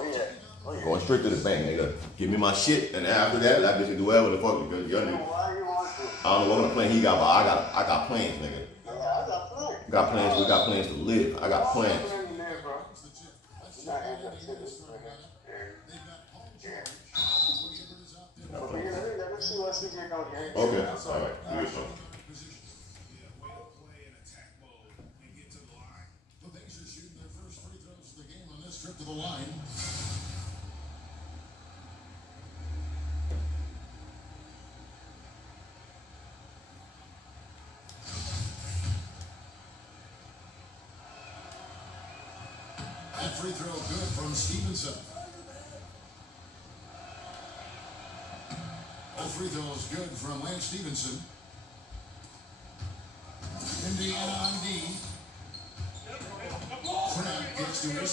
Oh, yeah. Oh, yeah. Going straight to the bank, nigga. Give me my shit, and after that bitch can do whatever the fuck because young nigga. I don't know what kind of plan he got, but I got plans, nigga. Yeah, I got plans. We got plans to live. I got plans. Okay, all right. You get some. The Pacers shooting their first free throws of the game on this trip to the line. That free throw good from Stevenson. That free throw is good from Lance Stevenson. Indiana on D. Crab gets to us.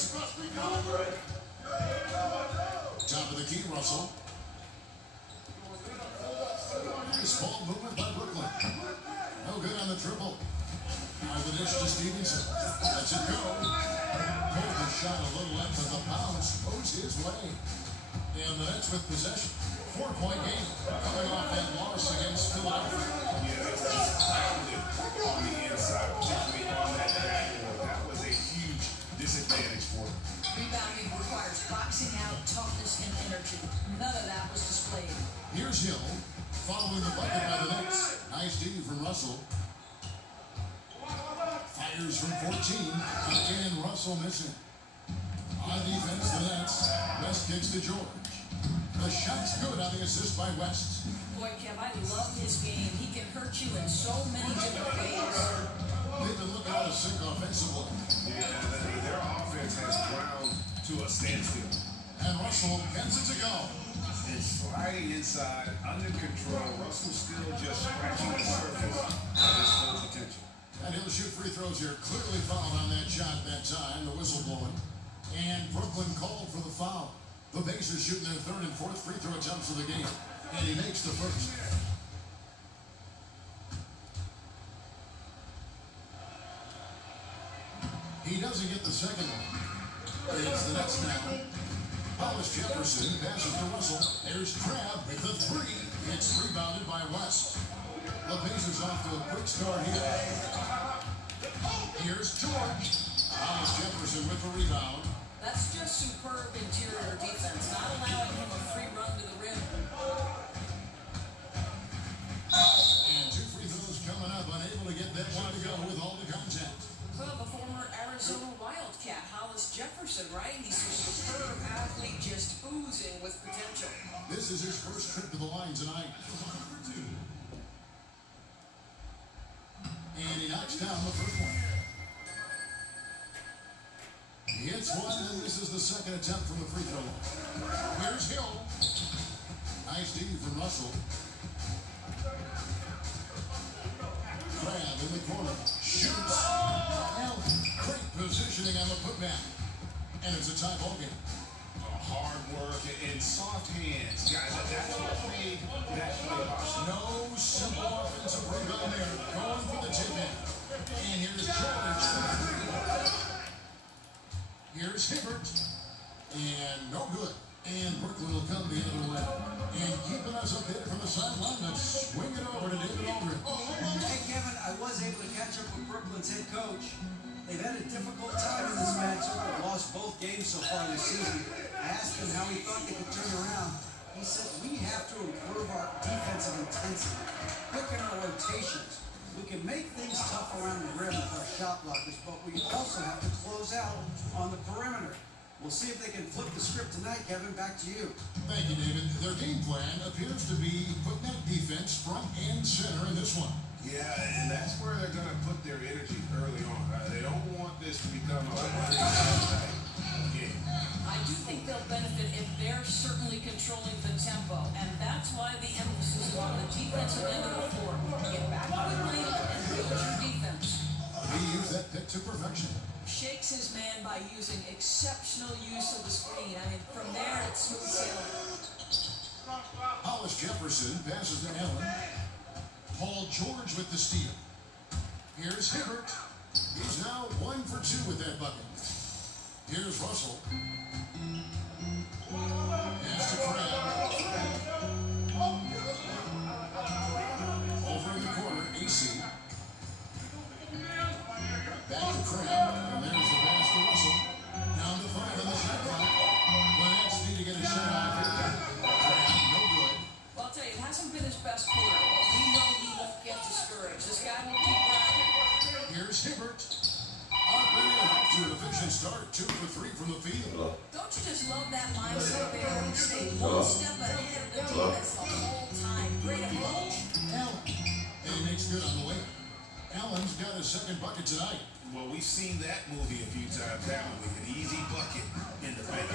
Top of the key, Russell. Nice ball movement by Brooklyn. No good on the triple. Now the dish to Stevenson. Lets it go. Pulled the shot a little left, but the bounce goes his way. And the Nets with possession. 4-point game. Coming off that loss against Philadelphia. Yeah, they just pounded on the inside, particularly on that backboard. That was a huge disadvantage for them. Rebounding requires boxing out, toughness, and energy. None of that was displayed. Here's Hill, following the bucket by the Nets. Nice D from Russell. Fires from 14. Again, Russell missing. On defense, the Nets. West kicks to George. The shot's good on the assist by West. Boy, Kev, I love his game. He can hurt you in so many different ways. They've been looking out of sync offensively. Yeah, their offense has ground to a standstill. And Russell gets it to go. It's sliding inside, under control. Russell still just scratching the surface of his full potential. And he'll shoot free throws here. Clearly fouled on that shot that time. The whistle blowing. And Brooklyn called for the foul. The Pacers shooting their third and fourth free throw attempts of the game. And he makes the first. He doesn't get the second one. It's the Nets now. Hollis Jefferson passes to Russell. There's Crab with the three. It's rebounded by West. The Pacers off to a quick start here. Here's George. Hollis Jefferson with the rebound. That's just superb interior defense, not allowing him a free run to the rim. And two free throws coming up, unable to get that one to go with all the contact. Well, the former Arizona Wildcat, Hollis Jefferson, right? He's a superb athlete, just oozing with potential. This is his first trip to the line tonight. And he knocks down the first one. He hits one, and this is the second attempt from the free throw line. Here's Hill. Nice D from Russell. Crab in the corner. Shoots. Allen. Great positioning on the putback. And it's a tie ball game. Hard work and soft hands. Guys, that's what made that play possible. No simple offensive rebound there. Going for the tip in. And here's George. Here's Hibbert. And no good. And Brooklyn will come the other way. And keeping us up here from the sideline, let's swing it over to David Aldridge. Hey, Kevin, I was able to catch up with Brooklyn's head coach. They've had a difficult time in this matchup. They've lost both games so far this season. I asked him how he thought they could turn around. He said, we have to improve our defensive intensity, quicken our rotations. We can make things tough around the rim with our shot blockers, but we also have to close out on the perimeter. We'll see if they can flip the script tonight, Kevin. Back to you. Thank you, David. Their game plan appears to be putting that defense front and center in this one. Yeah, and that's where they're going to put their energy early on. They don't want this to become a game. I do think they'll benefit if they're certainly controlling the tempo, and that's why the emphasis is on the defensive end of the floor. Get back quickly and build your defense. He used that pick to perfection. Shakes his man by using exceptional use of the screen. I mean, from there, it's smooth sailing. Hollis Jefferson passes to Allen. Paul George with the steal. Here's Hibbert. He's now 1 for 2 with that bucket. Here's Russell. just love that mindset there. You stay one step ahead of the defense the whole time. Great approach. Allen. And he makes good on the way. Allen's got his second bucket tonight. Well, we've seen that movie a few times, haven't we? An easy bucket in the paint.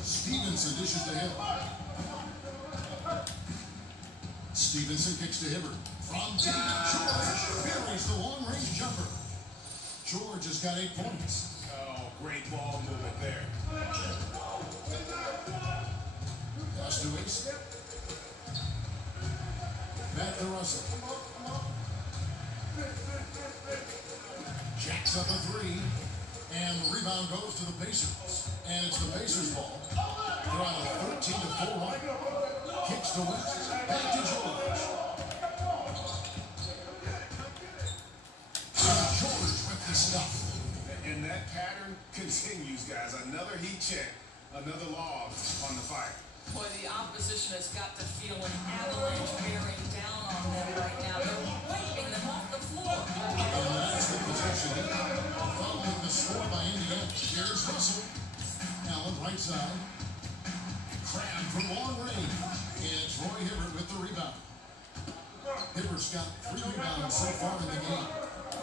Stevenson dishes to Hill. Stevenson kicks to Hibbert. From deep, George buries the long-range jumper. George has got 8 points. Oh, great ball movement there. Pass to Ace. Back to Russell. Jacks up a 3. And the rebound goes to the Pacers. And it's the Pacers' ball. They're on a 13-4 run. Kicks to West. Back to George. George with the stuff. And that pattern continues, guys. Another heat check, another log on the fire. Boy, the opposition has got to feel an avalanche bearing down on them right now. They're wiping them off the floor. And that's the possession. Following the score by Indiana. Here's Russell. Allen right side. Crab from long range. And it's Roy Hibbert with the rebound. Hibbert's got 3 rebounds so far in the game.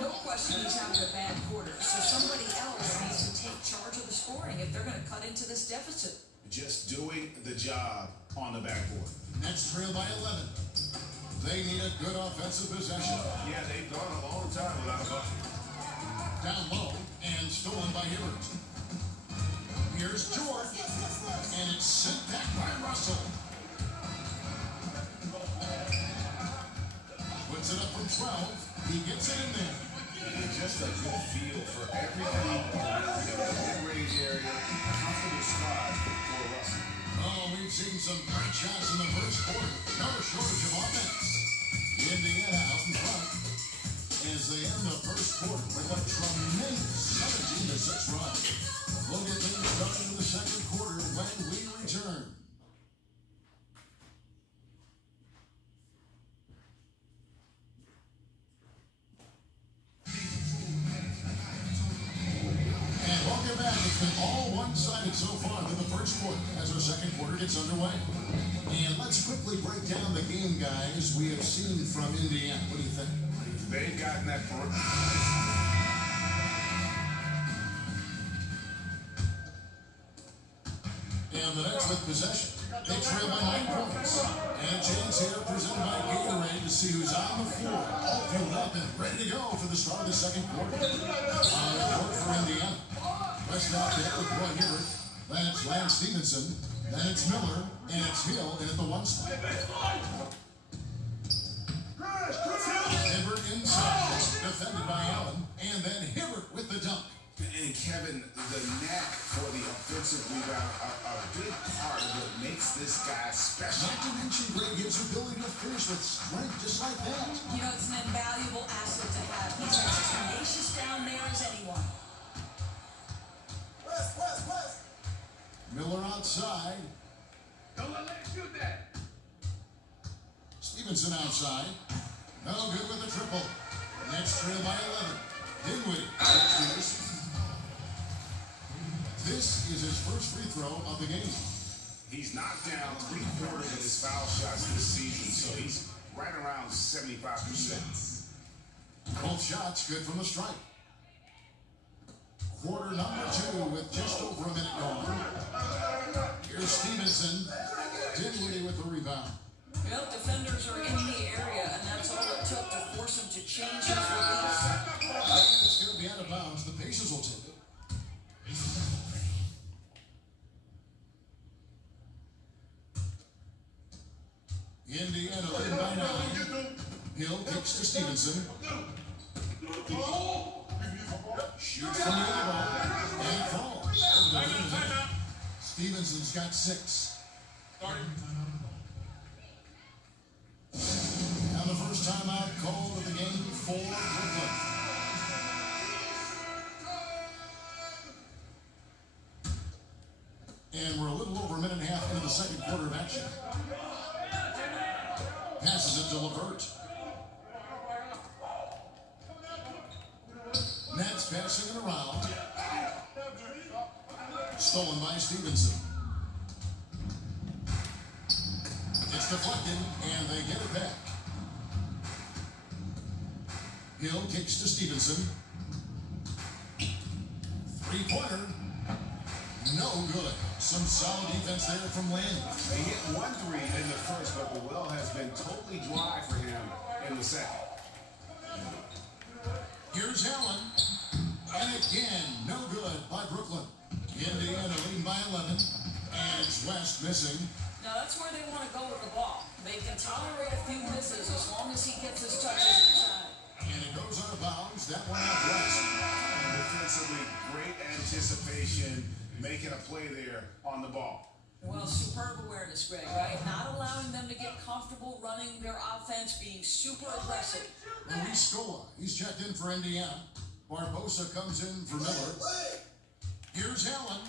No question he's having a bad quarter, so somebody else needs to take charge of the scoring if they're going to cut into this deficit. Just doing the job on the backboard. Nets trail by 11. They need a good offensive possession. Yeah, they've gone a long time without a bucket. Down low and stolen by Hibbert. Here's George. And it's sent back by Russell. Puts it up from 12. He gets it in there. Just a good feel for everything. The mid-range area, a comfortable spot for Russell. Oh, we've seen some great shots in the first quarter. No shortage of offense. Indiana out in front as they end the first quarter with a tremendous 17-6 run. We'll get things started in the second quarter when we return. And welcome back. It's been all one-sided so far through the first quarter as our second quarter gets underway. And let's quickly break down the game, guys, we have seen from Indiana. What do you think? They've gotten that for And the Nets with possession. They trail by 9 points. And a chance here presented by Gatorade to see who's on the floor. All filled up and ready to go for the start of the second quarter. On the court for Indiana. West out there with Roy Hibbert. Then it's Lance Stevenson. Then it's Miller. And it's Hill in at the 1 spot. Hibbert inside. Defended by Allen. And then Hibbert with the dunk. And Kevin, the knack for the offensive rebound, a big part of what makes this guy special. Not to mention Greg Gibbs' ability to finish with strength just like that. You know, it's an invaluable asset to have. He's as tenacious down there as anyone. Miller outside. Don't let him shoot that. Stevenson outside. No good with the triple. Next trail by 11. Dinwiddie. This is his first free throw of the game. He's knocked down 3/4 of his foul shots this season, so he's right around 75%. Both shots good from the strike. Quarter number 2 with just over a minute gone. Here's Stevenson. Dinwiddie with the rebound. Well, defenders are in the area, and that's all it took to force him to change his release. And it's going to be out of bounds. The Pacers will take it. Indiana led by 9. Hill kicks to Stevenson. Shoots from the elbow and falls. Stevenson's got 6. Now the first timeout called of the game for Brooklyn. And we're a little over a minute and a half into the second quarter of action. Passes it to LeVert. Nets passing it around. Stolen by Stevenson. It's deflected, and they get it back. Hill kicks to Stevenson. Three-pointer. No good. Some solid defense there from Lynn. He hit 1 3 in the first, but the well has been totally dry for him in the second. Here's Allen. And again, no good by Brooklyn. Indiana leading by 11. And it's West missing. Now that's where they want to go with the ball. They can tolerate a few misses as long as he gets his touches inside. And it goes out of bounds. That one out West. Defensively, great anticipation, making a play there on the ball. Well, superb awareness, Greg, right? Not allowing them to get comfortable running their offense, being super aggressive. Luis Scola, he's checked in for Indiana. Barbosa comes in for Miller. Here's Allen.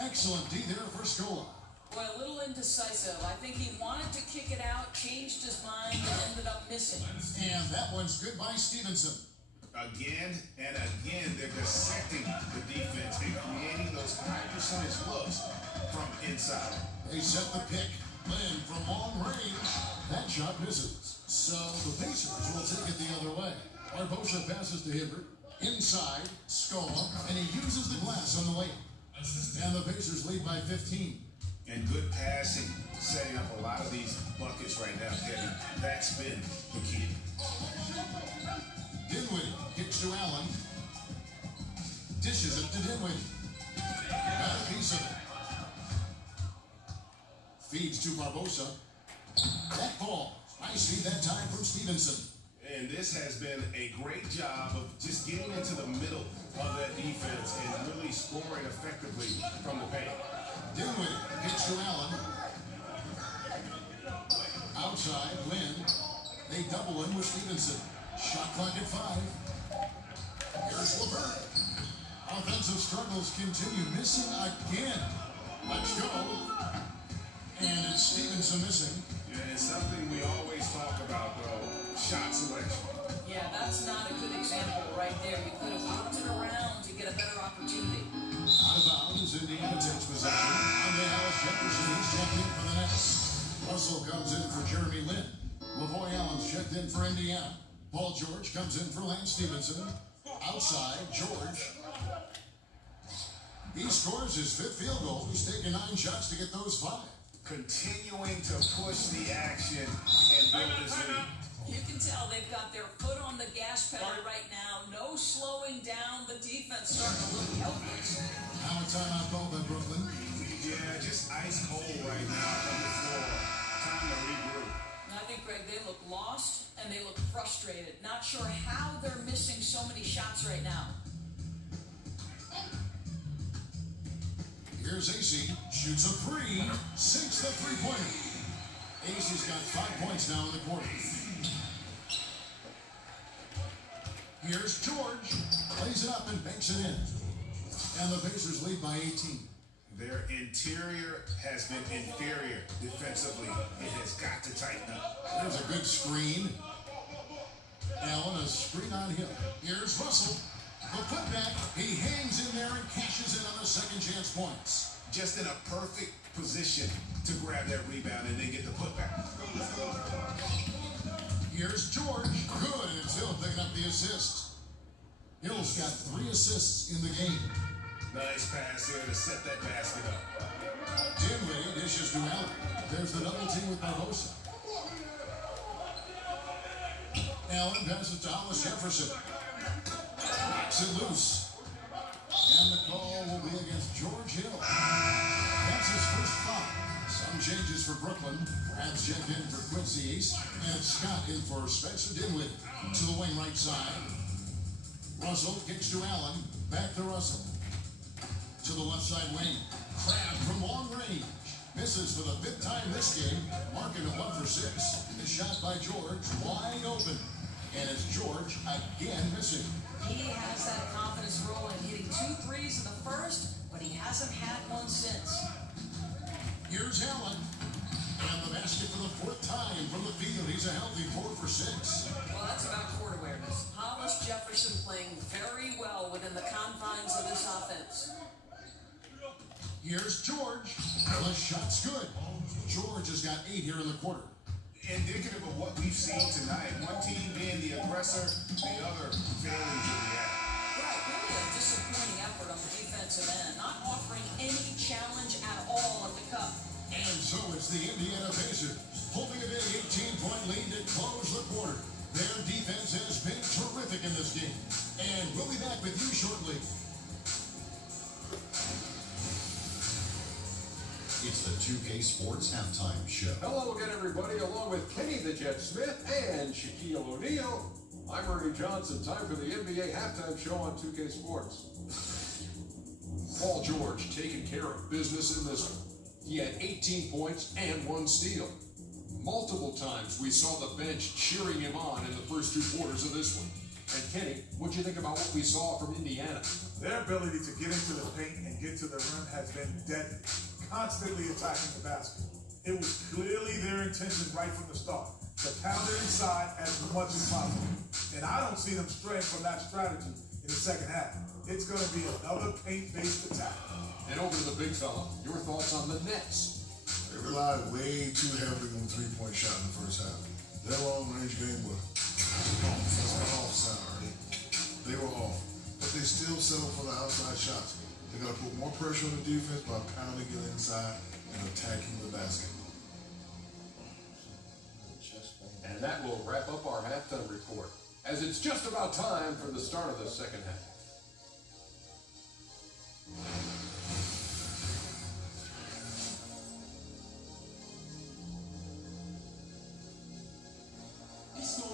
Excellent D there for Scola. Boy, a little indecisive. I think he wanted to kick it out, changed his mind, and ended up missing. And that one's good by Stevenson. Again and again, they're dissecting the defense and creating those high percentage looks from inside. They set the pick. Lynn from long range. That shot misses. So the Pacers will take it the other way. Barbosa passes to Hibbert. Inside, Scola, and he uses the glass on the layup. And the Pacers lead by 15. And good passing, setting up a lot of these buckets right now, Kevin. That's been the key. Dinwiddie kicks to Allen. Dishes it to Dinwiddie. Got a piece of it. Feeds to Barbosa. That ball. I see that time from Stevenson. And this has been a great job of just getting into the middle of that defense and really scoring effectively from the paint. Dinwiddie kicks to Allen. Outside, Lynn. They double him with Stevenson. Shot clock at 5. Here's LeVert. Offensive struggles continue. Missing again. Let's go. And it's Stevenson missing. Yeah, it's something we always talk about, though. Shot selection. Yeah, that's not a good example right there. You could have worked it around to get a better opportunity. Out of bounds, Indiana takes possession. On the Alice Jefferson, he's checked in for the Nets. Russell comes in for Jeremy Lin. Lavoy Allen's checked in for Indiana. Paul George comes in for Lance Stevenson. Outside, George. He scores his 5th field goal. He's taken 9 shots to get those 5. Continuing to push the action and build this lead. You can tell they've got their foot on the gas pedal right now. No slowing down. The defense starting to look helpless. Now a timeout call by Brooklyn. Yeah, just ice cold right now from the floor. Time to regroup. And I think, Greg, they look lost and they look frustrated. Not sure how they're missing so many shots right now. Here's AC. Shoots a free. Sinks the three-pointer. AC's got 5 points now in the quarter. Here's George. Plays it up and banks it in. And the Pacers lead by 18. Their interior has been inferior defensively. It has got to tighten up. There's a good screen. Allen, a screen on Hill. Here's Russell. The putback. He hangs in there and cashes in on the second chance points. Just in a perfect position to grab that rebound and then get the putback. Here's George. Good, and it's Hill picking up the assist. Hill's got 3 assists in the game. Nice pass there to set that basket up. Dinwiddie dishes to Allen. There's the double team with Barbosa. Allen passes to Hollis Jefferson. Knocks it loose. And the call will be against George Hill. That's his first foul. Some changes for Brooklyn. Perhaps checked in for Quincy Ace. And Scott in for Spencer Dinwiddie. To the wing right side. Russell kicks to Allen. Back to Russell. To the left side wing. Crab from long range. Misses for the 5th time this game. Marking a 1 for 6. The shot by George. Wide open. And it's George again missing. He has that confidence rolling, hitting 2 threes in the first, but he hasn't had one since. Here's Allen. And the basket for the 4th time from the field. He's a healthy 4 for 6. Well, that's about court awareness. Hollis Jefferson playing very well within the confines of this offense. Here's George. The shot's good. George has got 8 here in the quarter. Indicative of what we've seen tonight. One team being the aggressor, the other failing to react. Right, really a disappointing effort on the defensive end, not offering any challenge at all at the cup. And so it's the Indiana Pacers holding a big 18-point lead to close the quarter. Their defense has been terrific in this game. And we'll be back with you shortly. It's the 2K Sports Halftime Show. Hello again, everybody, along with Kenny the Jet Smith and Shaquille O'Neal. I'm Ernie Johnson. Time for the NBA Halftime Show on 2K Sports. Paul George taking care of business in this one. He had 18 points and 1 steal. Multiple times we saw the bench cheering him on in the first 2 quarters of this one. And Kenny, what'd you think about what we saw from Indiana? Their ability to get into the paint and get to the rim has been deadly, constantly attacking the basket. It was clearly their intention right from the start, to pound it inside as much as possible. And I don't see them straying from that strategy in the second half. It's going to be another paint-based attack. And over to the big fella, your thoughts on the Nets? They relied way too heavily on the 3-point shot in the first half. Their long-range game was off, sorry. They were off. But they still settled for the outside shots. They got to put more pressure on the defense by pounding it inside and attacking the basket. And that will wrap up our halftime report, as it's just about time for the start of the second half.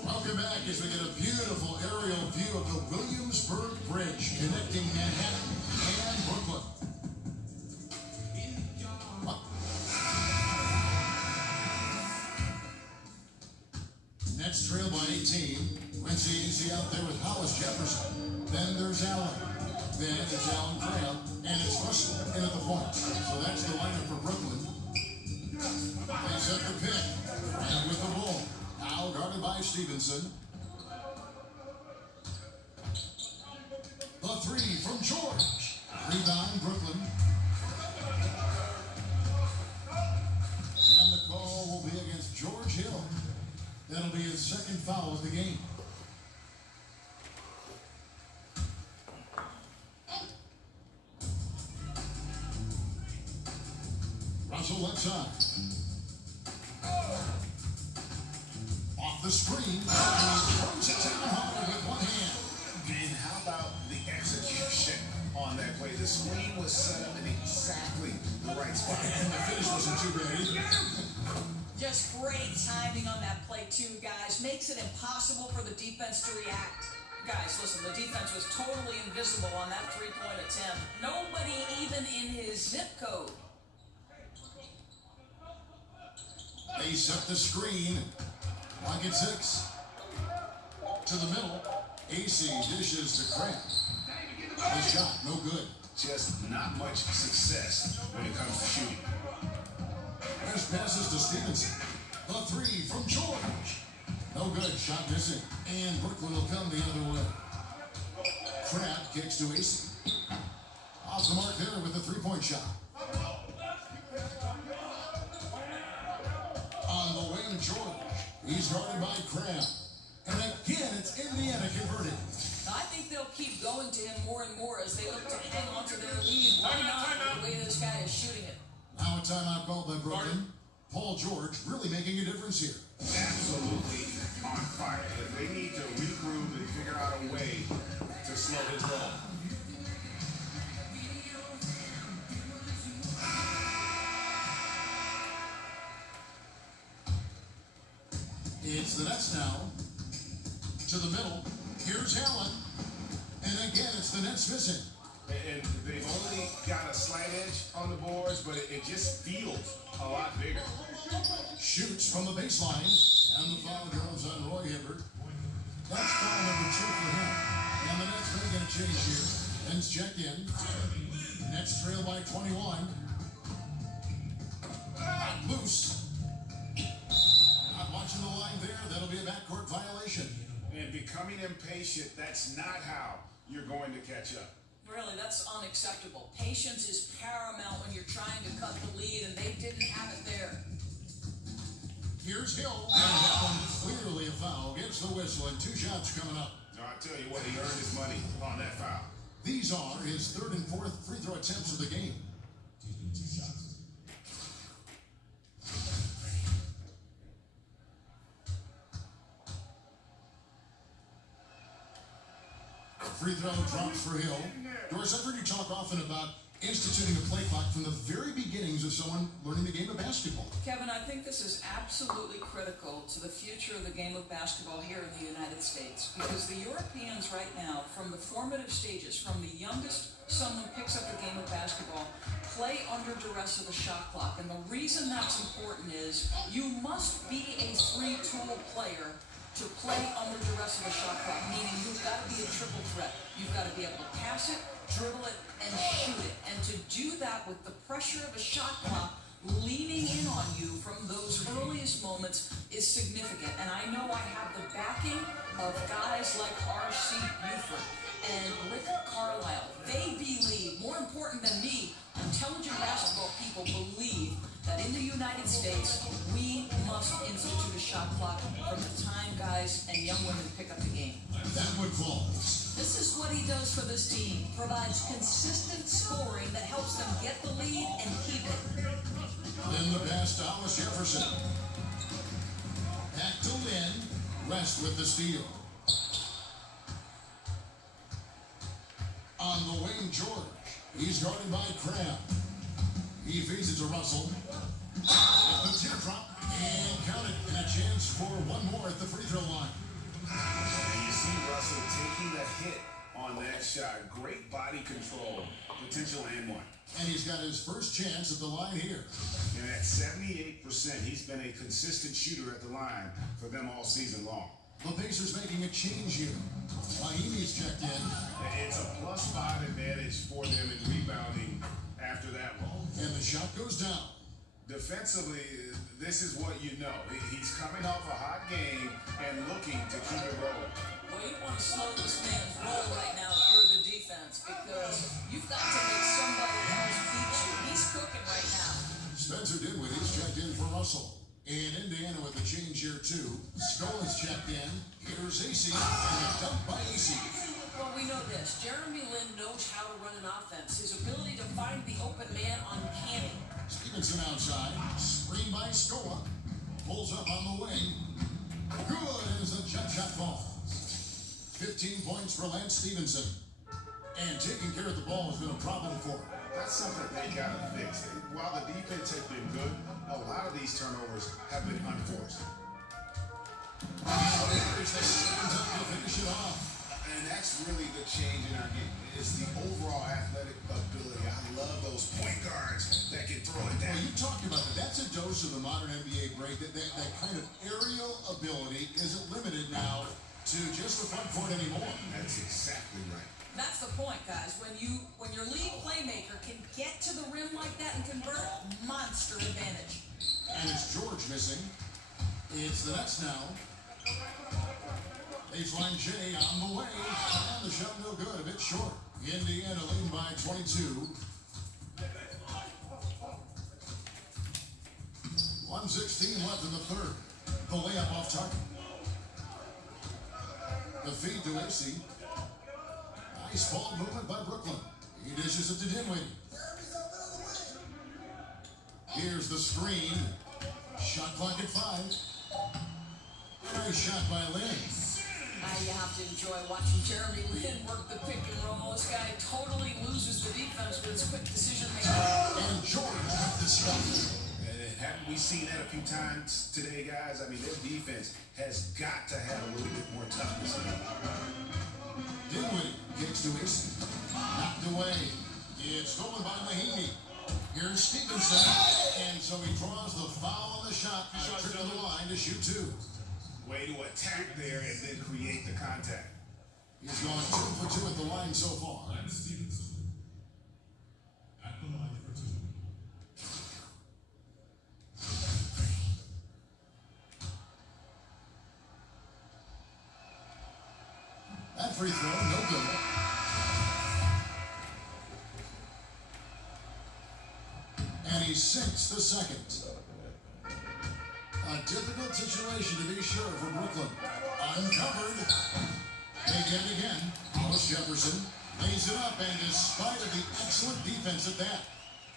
Welcome back as we get a beautiful aerial view of the Williamsburg Bridge connecting Manhattan and Brooklyn. Nets trail by 18. Quincy easy out there with Hollis Jefferson. Then there's Allen. Then it's Allen Graham. And it's Russell in at the point. So that's the lineup for Brooklyn. They set the pick. And with the ball. Now guarded by Stevenson. The 3 from George. Rebound Brooklyn. And the call will be against George Hill. That'll be his second foul of the game. Russell left side. Off the screen. And he throws it down hard with one hand. And how about the execution on that play? The screen was set up in exactly the right spot. And the finish wasn't too bad either. Just great timing on that play, too, guys. Makes it impossible for the defense to react. Guys, listen, the defense was totally invisible on that 3-point attempt. Nobody even in his zip code. They set the screen. Lock at 6. To the middle. AC dishes to Cramp. The shot, no good. Just not much success when it comes to shooting. There's passes to Stevenson. The 3 from George. No good. Shot missing. And Brooklyn will come the other way. Crab kicks to AC. Off the mark there with the 3-point shot. On the wing, George. He's guarded by Crab. And again, it's Indiana converting. I think they'll keep going to him more and more as they look to hang on to their lead. Why not with the way this guy is shooting it? Now a timeout called by Brooklyn. Paul George really making a difference here. Absolutely on fire. They need to regroup and figure out a way to slow his roll. It's the Nets now. To the middle. Here's Allen. And again, it's the Nets missing. And they've only got a slight edge on the boards, but it just feels a lot bigger. Shoots from the baseline. And the foul goes on Roy Hibbert. That's foul number 2 for him. And the Nets making a change here. Ben's checked in. Nets trail by 21. Not loose. Not watching the line there. That'll be a backcourt violation. And becoming impatient, that's not how you're going to catch up. Really, that's unacceptable. Patience is paramount when you're trying to cut the lead, and they didn't have it there. Here's Hill, and that one clearly a foul. Gets the whistle, and 2 shots coming up. No, I tell you what, he earned his money on that foul. These are his 3rd and 4th free throw attempts of the game. Free throw drops for Hill. Doris, I've heard you talk often about instituting a play clock from the very beginnings of someone learning the game of basketball. Kevin, I think this is absolutely critical to the future of the game of basketball here in the United States, because the Europeans right now, from the formative stages, from the youngest someone picks up a game of basketball, play under duress of the shot clock. And the reason that's important is you must be a three-tool player to play under duress of a shot clock, meaning you've got to be a triple threat. You've got to be able to pass it, dribble it, and shoot it. And to do that with the pressure of a shot clock leaning in on you from those earliest moments is significant. And I know I have the backing of guys like R.C. Buford and Rick Carlisle. They believe, more important than me, intelligent basketball people believe that in the United States, we must institute a shot clock from the time guys and young women pick up the game. That one falls. This is what he does for this team. Provides consistent scoring that helps them get the lead and keep it. In the pass to Thomas Jefferson. Back to Lynn. Rest with the steal. On the wing, George. He's guarded by Cram. He feeds it to Russell. The teardrop, and count it, and a chance for one more at the free throw line. And you see Russell taking the hit on that shot. Great body control, potential and one. And he's got his first chance at the line here. And at 78%, he's been a consistent shooter at the line for them all season long. The Pacers making a change here. Miami's checked in. It's a +5 advantage for them in rebounding after that one. And the shot goes down. Defensively, this is what you know. He's coming off a hot game and looking to keep it rolling. Well, you want to slow this man's roll right now if you're the defense, because you've got to make somebody else beat you. He's cooking right now. Spencer Dinwiddie's checked in for Russell. And Indiana with the change here, too. Scolin's checked in. Here's AC, and a dunk by AC. Well, we know this. Jeremy Lin knows how to run an offense. His ability to find the open man uncanny. Stevenson outside. Screen by Scola. Pulls up on the wing. Good as the jump shot falls. 15 points for Lance Stevenson. And taking care of the ball has been a problem for him. That's something they got to fix. While the defense has been good, a lot of these turnovers have been unforced. There's the second up to finish it off. And that's really the change in our game. It's the overall athletic ability. I love those point guards that can throw it down. Well, you talked about that. That's a dose of the modern NBA break. That kind of aerial ability isn't limited now to just the front court anymore. That's exactly right. That's the point, guys. When your lead playmaker can get to the rim like that and convert, monster advantage. And it's George missing. It's the Nets now. Baseline J on the way. And the shot no good, a bit short. Indiana leading by 22. 1:16 left in the third. The layup off target. The feed to AC. Nice ball movement by Brooklyn. He dishes it to Dinwiddie. Here's the screen. Shot clock at 5. Nice shot by Lynn. You have to enjoy watching Jeremy Lin work the pick and roll. This guy totally loses the defense with his quick decision making. And George with the stop. Haven't we seen that a few times today, guys? I mean, their defense has got to have a little bit more toughness in it. Dinwiddie kicks to AC. Knocked away. It's stolen by Mahinmi. Here's Stevenson. And so he draws the foul on the shot. A trip to the line to shoot 2. Way to attack there and then create the contact. He's gone 2 for 2 at the line so far. Stevenson at the line for 2. That free throw, no good. and he sinks the second. A difficult situation to be sure for Brooklyn. Uncovered. Again, Hollis Jefferson lays it up, and despite of the excellent defense at that.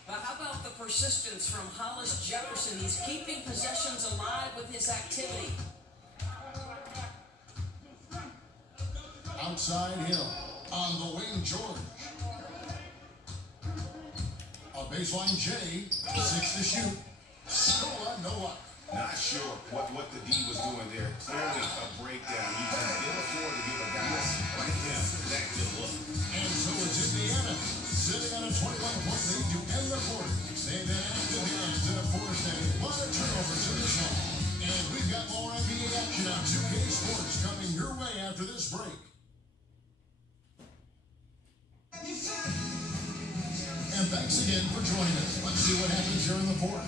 But how about the persistence from Hollis Jefferson? He's keeping possessions alive with his activity. Outside Hill. On the wing, George. A baseline J. 6 to shoot. Scola, no luck. Not sure what the D was doing there. Clearly a breakdown. You can ill afford to give a guy like him that good look. And so it's Indiana, sitting on a 21-point lead to end the quarter. They've been active here instead of forced a lot of turnovers in this one. And we've got more NBA action on 2K Sports coming your way after this break. And thanks again for joining us. Let's see what happens here in the fourth.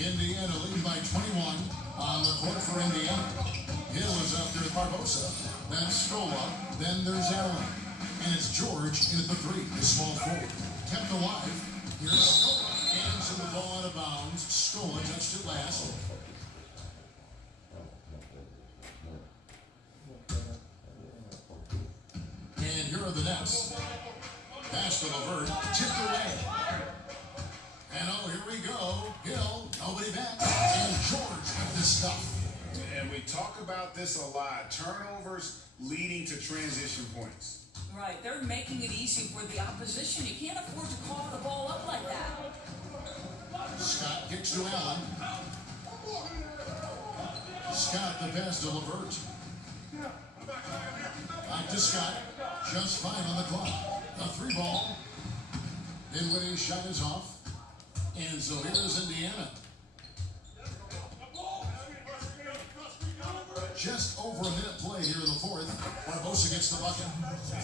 Indiana leading by 21 on the court for Indiana. Hill is up there with Barbosa. Then Scola. Then there's Allen. And it's George in at the 3, the small forward. Kept alive. Here's Scola. Hands in the ball out of bounds. Scola touched it last. And here are the Nets. Pass to LeVert. Tipped away. And oh, here we go. Hill, nobody back. And George with this stuff. And we talk about this a lot. Turnovers leading to transition points. Right, they're making it easy for the opposition. You can't afford to cough the ball up like that. Scott kicks to Allen. Scott the pass to LeVert. Back to Scott. Just 5 on the clock. A 3 ball. Dinwiddie's shot is off. And so here's Indiana. Just over a minute play here in the fourth. Barbosa gets the bucket.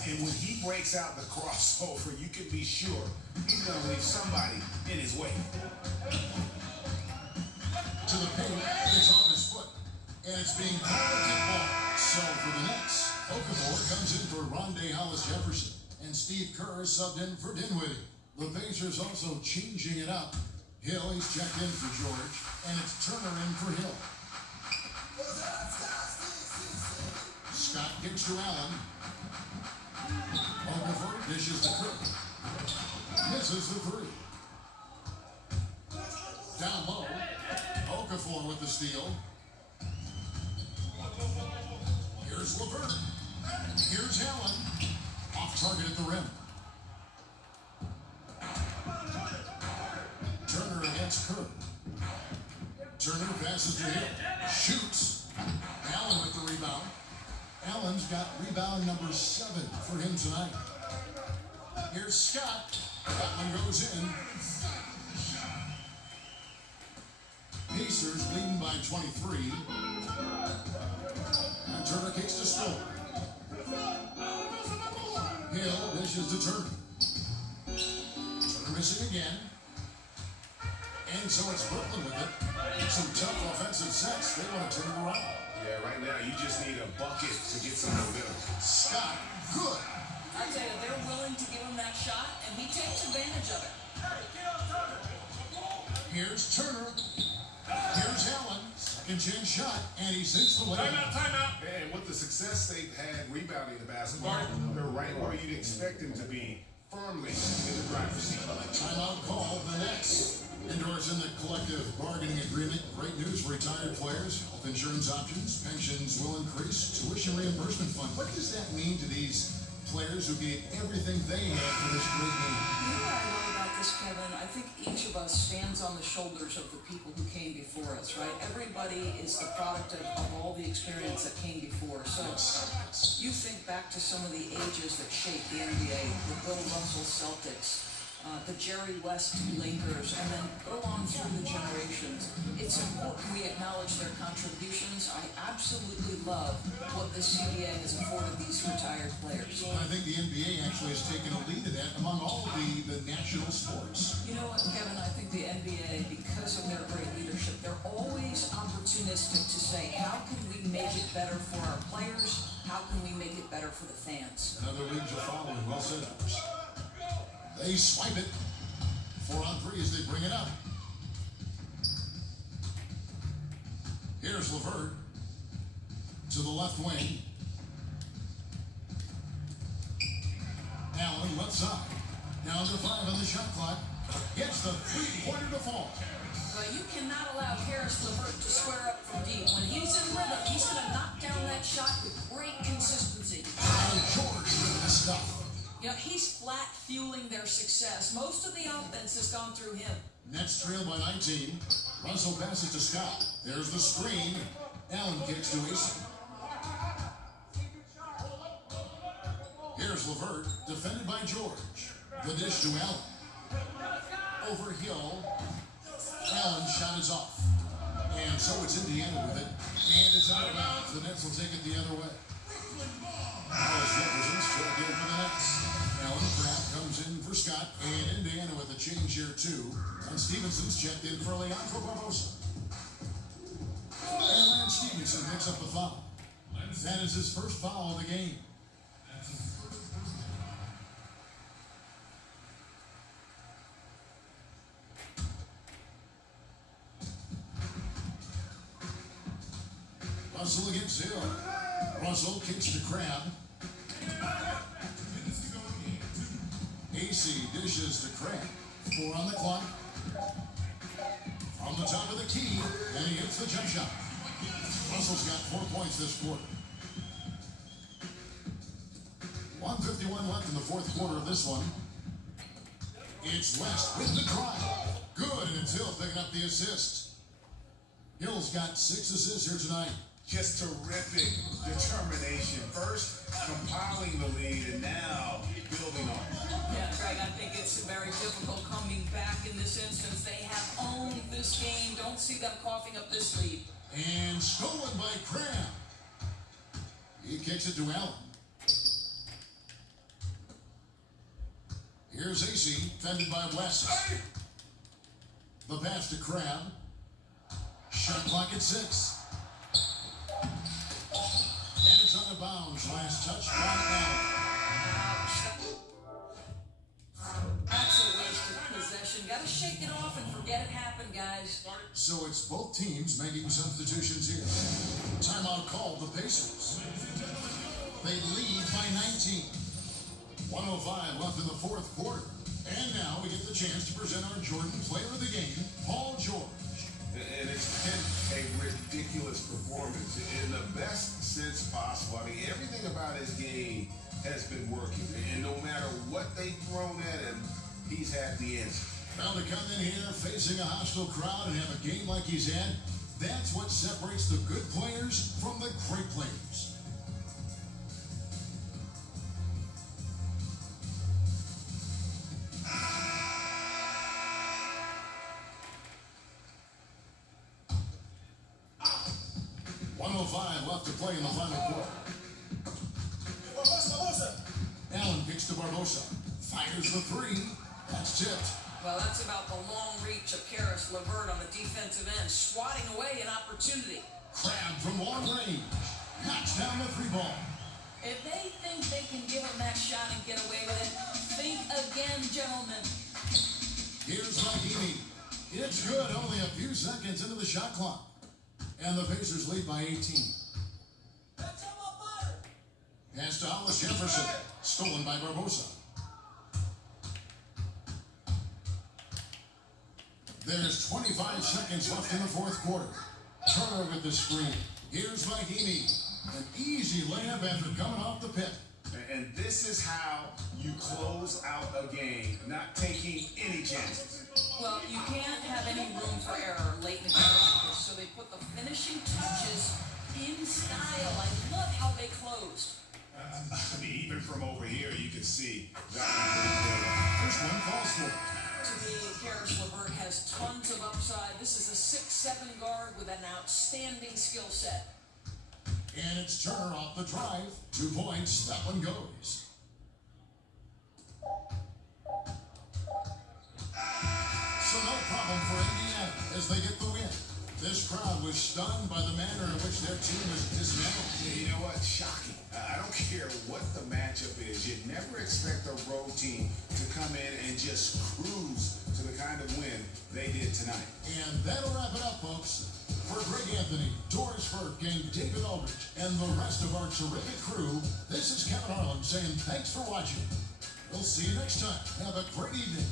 And when he breaks out the crossover, you can be sure he's going to leave somebody in his way. To the paint, it's off his foot. And it's being called a kickball. So for the Nets, Okafor comes in for Rondé Hollis Jefferson. And Steve Kerr is subbed in for Dinwiddie. The Pacers also changing it up. Hill, he's checked in for George. And it's Turner in for Hill. Scott kicks to Allen. Okafor dishes to Kerr. Misses the 3. Down low. Okafor with the steal. Here's LeVert. Here's Allen. Off target at the rim. Turner against Kerr. Turner passes to Hill. Shoots. Allen with the rebound. Allen's got rebound number 7 for him tonight. Here's Scott. That one goes in. Pacers leading by 23. And Turner kicks to score. Hill dishes to Turner. Turner missing again. And so it's Brooklyn with it. Some tough offensive sets. They want to turn it around. Yeah, right now you just need a bucket to get some momentum. Scott, good. I tell you, they're willing to give him that shot, and he takes advantage of it. Here's Turner. Here's Allen. Second chance shot, and he sinks the layup. Timeout. And with the success they've had rebounding the basketball, they're right where you'd expect them to be, firmly in the driver's seat. Timeout call, the Nets. Endorsing the collective bargaining agreement. Great news for retired players. Health insurance options. Pensions will increase. Tuition reimbursement fund. What does that mean to these players who gave everything they had for this great game? You know what I love about this, Kevin? I think each of us stands on the shoulders of the people who came before us, right? Everybody is the product of all the experience that came before. So you think back to some of the ages that shaped the NBA, the Bill Russell Celtics, the Jerry West Lakers, and then go on through the generations. It's important we acknowledge their contributions. I absolutely love what the CBA has afforded these retired players. I think the NBA actually has taken a lead in that among all the national sports. You know what, Kevin? I think the NBA, because of their great leadership, they're always opportunistic to say, how can we make it better for our players? How can we make it better for the fans? Another leagues are following. Well said. They swipe it. 4-on-3 as they bring it up. Here's LeVert to the left wing. Allen left side. Down to 5 on the shot clock. Gets the three-pointer to fall. But you cannot allow Karis LeVert to square up from deep. When he's in rhythm, he's going to knock down that shot with great consistency. George with the stuff. You know, he's flat fueling their success. Most of the offense has gone through him. Nets trail by 19. Russell passes to Scott. There's the screen. Allen kicks to Ace. Here's LeVert, defended by George. The dish to Allen. Over Hill. Allen's shot is off. And so it's Indiana with it. And it's out of bounds. The Nets will take it the other way. Dallas Jefferson's checked in for the Nets. Allen Pratt comes in for Scott. And Indiana with a change here too. And Stevenson's checked in for Leandro Barbosa. And Lance Stevenson picks up the foul. That is his first foul of the game. Russell against Hill. Russell kicks to Crab. AC dishes to Crab. 4 on the clock. From the top of the key, and he hits the jump shot. Russell's got 4 points this quarter. 1:51 left in the fourth quarter of this one. It's West with the drive. Good, and it's Hill picking up the assist. Hill's got 6 assists here tonight. Just terrific determination. First, compiling the lead, and now building on it. Yeah, Greg, I think it's very difficult coming back in this instance. They have owned this game. Don't see them coughing up this lead. And stolen by Crab. He kicks it to Allen. Here's AC, fended by West. The pass to Crab. Shot clock at 6. And it's out of bounds. Last touch by Allen. That's a wasted possession. Got to shake it off and forget it happened, guys. So it's both teams making substitutions here. Timeout called the Pacers. They lead by 19. 1:05 left in the fourth quarter. And now we get the chance to present our Jordan player of the game, Paul George. And it's been a ridiculous performance in the best sense possible. I mean, everything about his game has been working. And no matter what they've thrown at him, he's had the answer. Now to come in here facing a hostile crowd and have a game like he's had, that's what separates the good players from the great players. Left to play in the final quarter. Allen kicks to Barbosa. Fires the 3. That's tipped. Well, that's about the long reach of Karis LeVert on the defensive end, swatting away an opportunity. Crab from long range. Knocks down the 3 ball. If they think they can give him that shot and get away with it, think again, gentlemen. Here's Mahimi. It's good. Only a few seconds into the shot clock. And the Pacers lead by 18. Pass to Hollis Jefferson. Stolen by Barbosa. There's 25 seconds left in the fourth quarter. Turner with the screen. Here's Mahimi. An easy layup after coming off the pit. And this is how you close out a game, not taking any chances. Well, you can't have any room for error late in the game, so they put the finishing touches in style. I love how they closed. I mean, even from over here, you can see that was pretty good. first one falls for. To me, Karis LeVert has tons of upside. This is a 6'7" guard with an outstanding skill set. And it's Turner off the drive. 2 points. That one goes. So no problem for Indiana as they get the win. This crowd was stunned by the manner in which their team was dismantled. You know what? Shocking. I don't care what the matchup is. You'd never expect a road team to come in and just cruise to the kind of win they did tonight. And that'll wrap it up, folks. For Greg Anthony, Doris Burke, and David Aldridge, and the rest of our terrific crew, this is Kevin Harlan saying thanks for watching. We'll see you next time. Have a great evening.